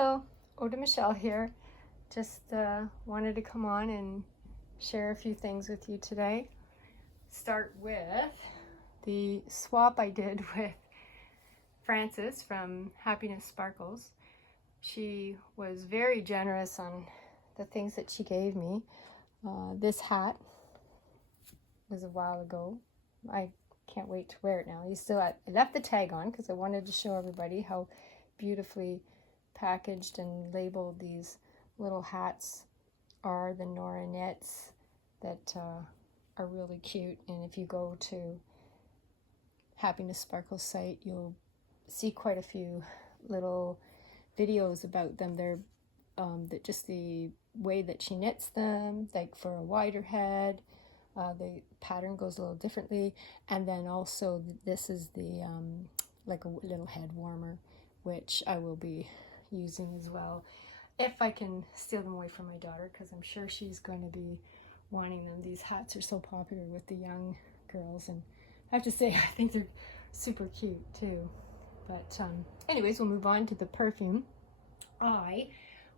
Hello, Oda Michelle here. Just wanted to come on and share a few things with you today. Start with the swap I did with Frances from Happiness Sparkles. She was very generous on the things that she gave me. This hat was a while ago. I can't wait to wear it now. I left the tag on because I wanted to show everybody how beautifully packaged and labeled these little hats are. The Nora Knits that are really cute, and if you go to Happiness Sparkles site, you'll see quite a few little videos about them. They're that just the way that she knits them, like for a wider head. The pattern goes a little differently, and then also this is the like a little head warmer, which I will be using as well if I can steal them away from my daughter, because I'm sure she's going to be wanting them. These hats are so popular with the young girls, and I have to say I think they're super cute too. But anyways, we'll move on to the perfume. I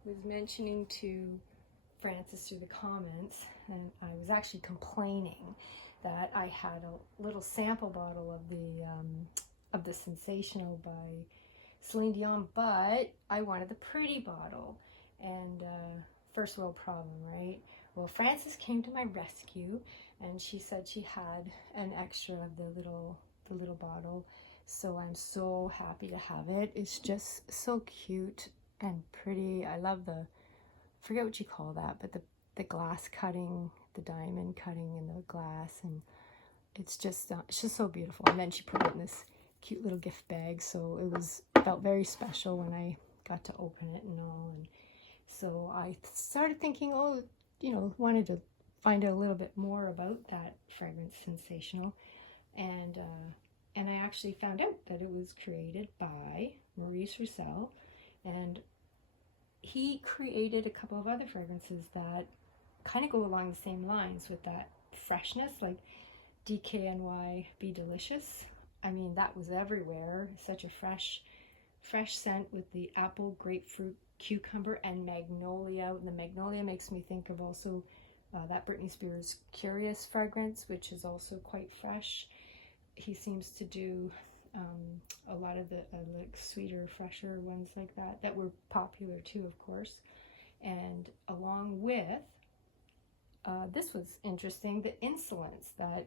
was mentioning to Frances through the comments, and I was actually complaining that I had a little sample bottle of the Sensational by Celine Dion, but I wanted the pretty bottle, and first world problem, right? Well, Frances came to my rescue, and she said she had an extra of the little bottle, so I'm so happy to have it. It's just so cute and pretty. I love I forget what you call that, but the glass cutting, the diamond cutting in the glass, and it's just so beautiful. And then she put it in this cute little gift bag, so it felt very special when I got to open it and all. And so I started thinking, wanted to find out a little bit more about that fragrance, Sensational, and I actually found out that it was created by Maurice Roussel, and he created a couple of other fragrances that kind of go along the same lines with that freshness, like DKNY Be Delicious. I mean, that was everywhere. Such a fresh scent with the apple, grapefruit, cucumber, and magnolia. The magnolia makes me think of also that Britney Spears Curious fragrance, which is also quite fresh. He seems to do a lot of the like sweeter, fresher ones like that were popular too, of course. And along with this was interesting, the Insolence that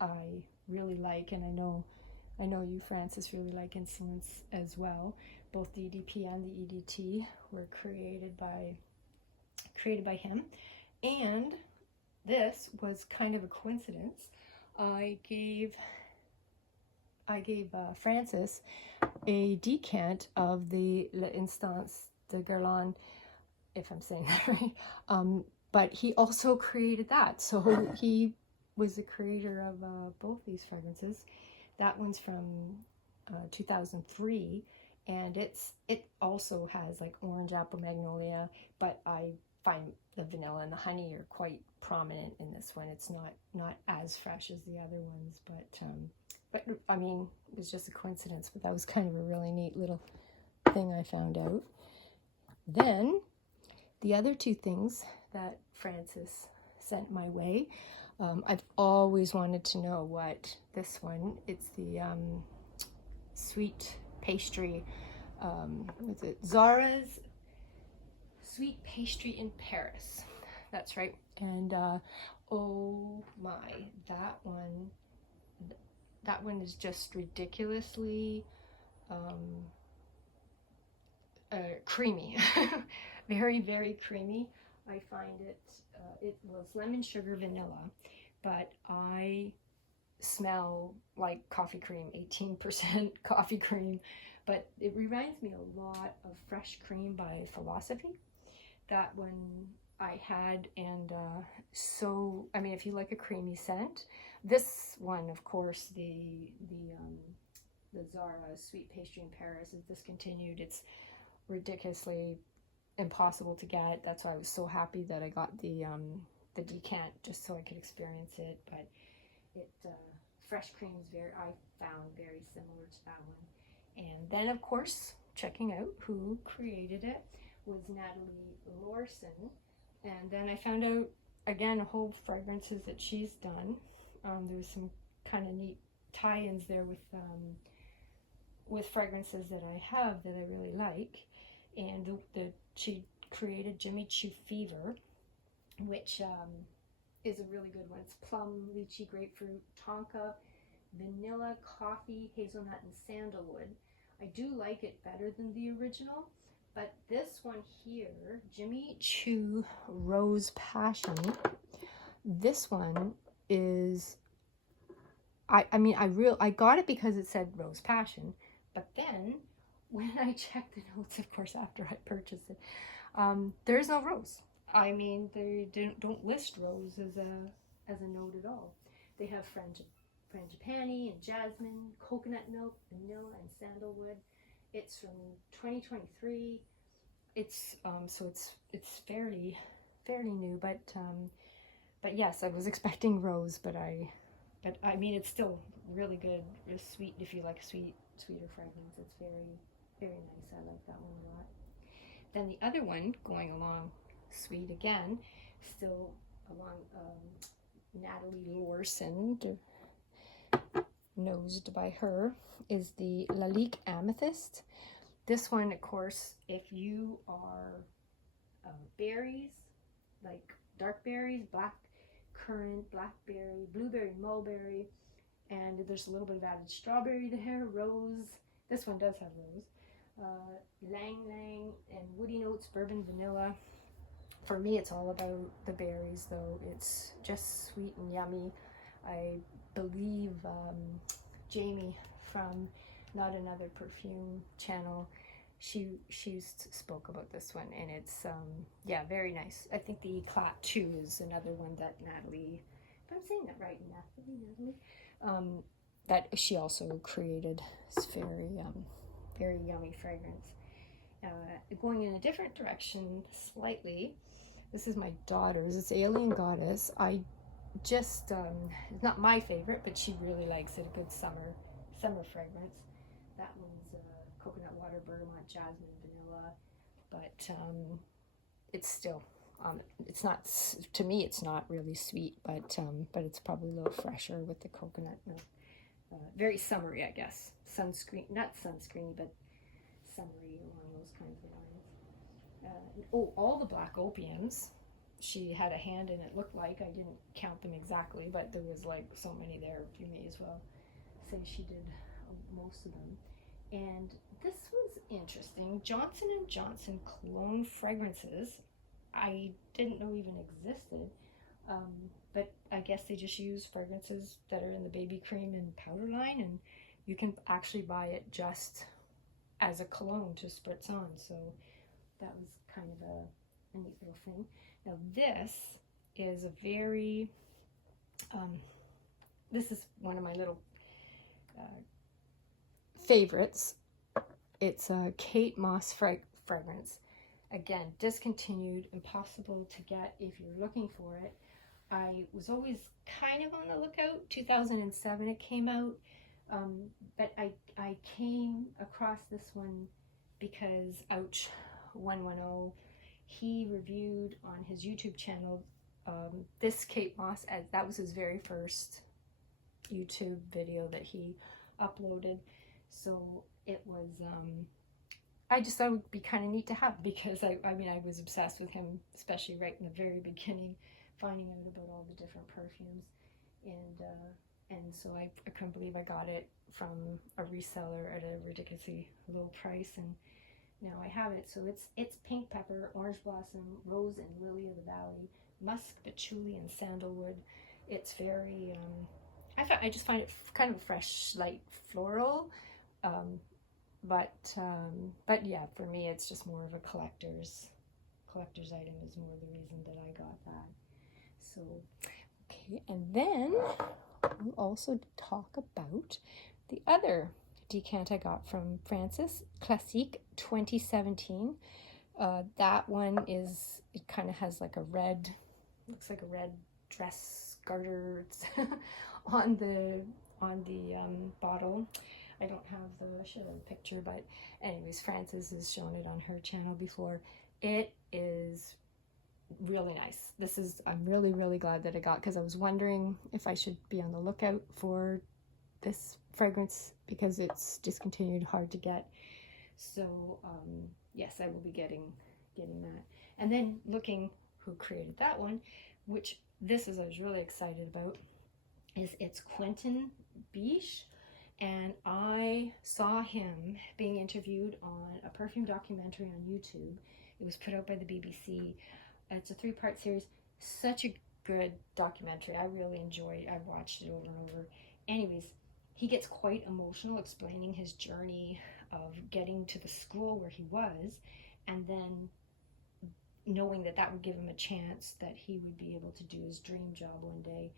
I really like, and I know you, Frances, really like Insolence as well. Both the EDP and the EDT were created by him, and this was kind of a coincidence. I gave Frances a decant of the L'Instance de Guerlain, if I'm saying that right. But he also created that, so he was the creator of both these fragrances. That one's from 2003, and it also has like orange, apple, magnolia, but I find the vanilla and the honey are quite prominent in this one. It's not as fresh as the other ones, but I mean, it was just a coincidence, but that was kind of a really neat little thing I found out. Then the other two things that Frances sent my way, I've always wanted to know what this one, it's the sweet pastry, was it Zara's Sweet Pastry in Paris? That's right. And oh my, that one is just ridiculously creamy. Very, very creamy. I find it was lemon, sugar, vanilla, but I smell like coffee cream, 18% coffee cream, but it reminds me a lot of Fresh Cream by Philosophy. That one I had, and so I mean, if you like a creamy scent, this one, of course, the Zara Sweet Pastry in Paris is discontinued. It's ridiculously impossible to get. That's why I was so happy that I got the decant, just so I could experience it. But it Fresh Cream is I found very similar to that one. And then, of course, checking out who created it was Natalie Lorson. And then I found out, again, a whole fragrances that she's done. There was some kind of neat tie-ins there with fragrances that I have that I really like. And she created Jimmy Choo Fever, which is a really good one. It's plum, lychee, grapefruit, tonka, vanilla, coffee, hazelnut, and sandalwood. I do like it better than the original, but this one here, Jimmy Choo Rose Passion, this one is, I got it because it said Rose Passion, but then when I checked the notes, of course, after I purchased it, there's no rose. I mean, they don't list rose as a note at all. They have frangipani and jasmine, coconut milk, vanilla, and sandalwood. It's from 2023. It's so it's fairly new, but yes, I was expecting rose, but I mean, it's still really good. It's sweet if you like sweeter fragrance. It's very nice. I like that one a lot. Then the other one, going along sweet again, still along Natalie Lorson, nosed by her, is the Lalique Amethyst. This one, of course, if you are berries, like dark berries, black currant, blackberry, blueberry, mulberry, and there's a little bit of added strawberry there, rose. This one does have rose. Lang Lang and woody notes, bourbon, vanilla. For me, it's all about the berries, though. It's just sweet and yummy. I believe Jamie from Not Another Perfume channel, she spoke about this one, and it's yeah, very nice. I think the Eclat 2 is another one that Natalie, if I'm saying that right, Natalie, that she also created. It's very yummy fragrance. Going in a different direction slightly, this is my daughter's. It's Alien Goddess. I just, it's not my favorite, but she really likes it. A good summer fragrance. That one's coconut water, bergamot, jasmine, vanilla, but it's still, it's not, to me, it's not really sweet, but it's probably a little fresher with the coconut milk. Very summery, I guess. Not sunscreeny, but summery along those kinds of lines. All the black opiums, she had a hand in it, looked like. I didn't count them exactly, but there was like so many there, you may as well say she did most of them. And this was interesting. Johnson & Johnson cologne fragrances, I didn't know even existed, but I guess they just use fragrances that are in the baby cream and powder line, and you can actually buy it just as a cologne to spritz on. So that was kind of a neat little thing. Now this is a very, this is one of my little favorites. It's a Kate Moss fragrance. Again, discontinued, impossible to get if you're looking for it. I was always kind of on the lookout. 2007 it came out, but I came across this one because Ouch 110, he reviewed on his YouTube channel this Kate Moss, as that was his very first YouTube video that he uploaded. So it was, I just thought it would be kind of neat to have, because I mean, I was obsessed with him, especially right in the very beginning, finding out about all the different perfumes. And so I couldn't believe I got it from a reseller at a ridiculously low price, and now I have it. So it's pink pepper, orange blossom, rose and lily of the valley, musk, patchouli, and sandalwood. It's very, I just find it kind of fresh, light floral. But yeah, for me, it's just more of a collector's item is more the reason that I got that. So, okay, and then we'll also talk about the other decant I got from Francis, Classique 2017. That one is, it kind of has like a red, looks like a red dress garter on the bottle. I don't have the, I should have a picture, but anyways, Frances has shown it on her channel before. It is really nice. This is, I'm really, really glad that I got, because I was wondering if I should be on the lookout for this fragrance because it's discontinued, hard to get. So yes, I will be getting that. And then looking who created that one, which this is I was really excited about, is it's Quentin Biche, and I saw him being interviewed on a perfume documentary on YouTube. It was put out by the BBC. It's a 3-part series. Such a good documentary. I really enjoyed. I watched it over and over. Anyways, he gets quite emotional explaining his journey of getting to the school where he was, and then knowing that that would give him a chance that he would be able to do his dream job one day.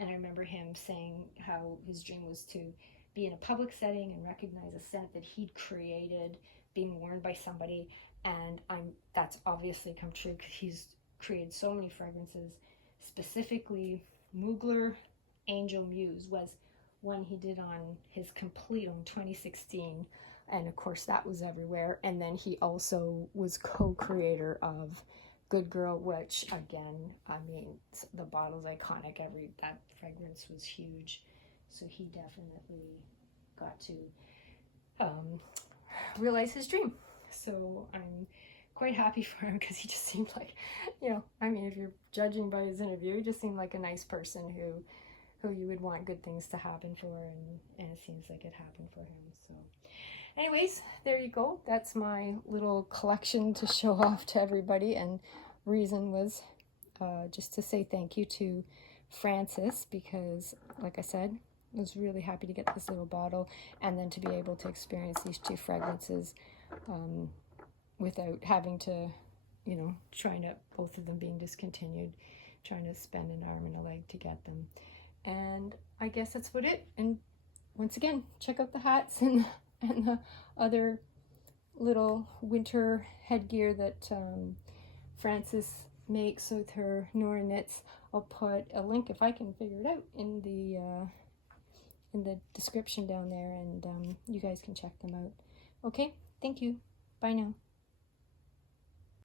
And I remember him saying how his dream was to be in a public setting and recognize a scent that he'd created, being worn by somebody. And that's obviously come true, because he's created so many fragrances. Specifically, Mugler Angel Muse was one he did on his Complete on 2016. And of course that was everywhere. And then he also was co-creator of Good Girl, which again, I mean, the bottle's iconic. That fragrance was huge. So he definitely got to realize his dream. So I'm quite happy for him, because he just seemed like, you know, I mean, if you're judging by his interview, he just seemed like a nice person who you would want good things to happen for, and it seems like it happened for him. So anyways, there you go. That's my little collection to show off to everybody, and reason was just to say thank you to Frances, because like I said, I was really happy to get this little bottle, and then to be able to experience these 2 fragrances without having to, you know, both of them being discontinued, trying to spend an arm and a leg to get them. And I guess that's what it. And once again, check out the hats and the other little winter headgear that Frances makes with her Nora Knits. I'll put a link, if I can figure it out, in the description down there, and you guys can check them out. Okay, thank you. Bye now.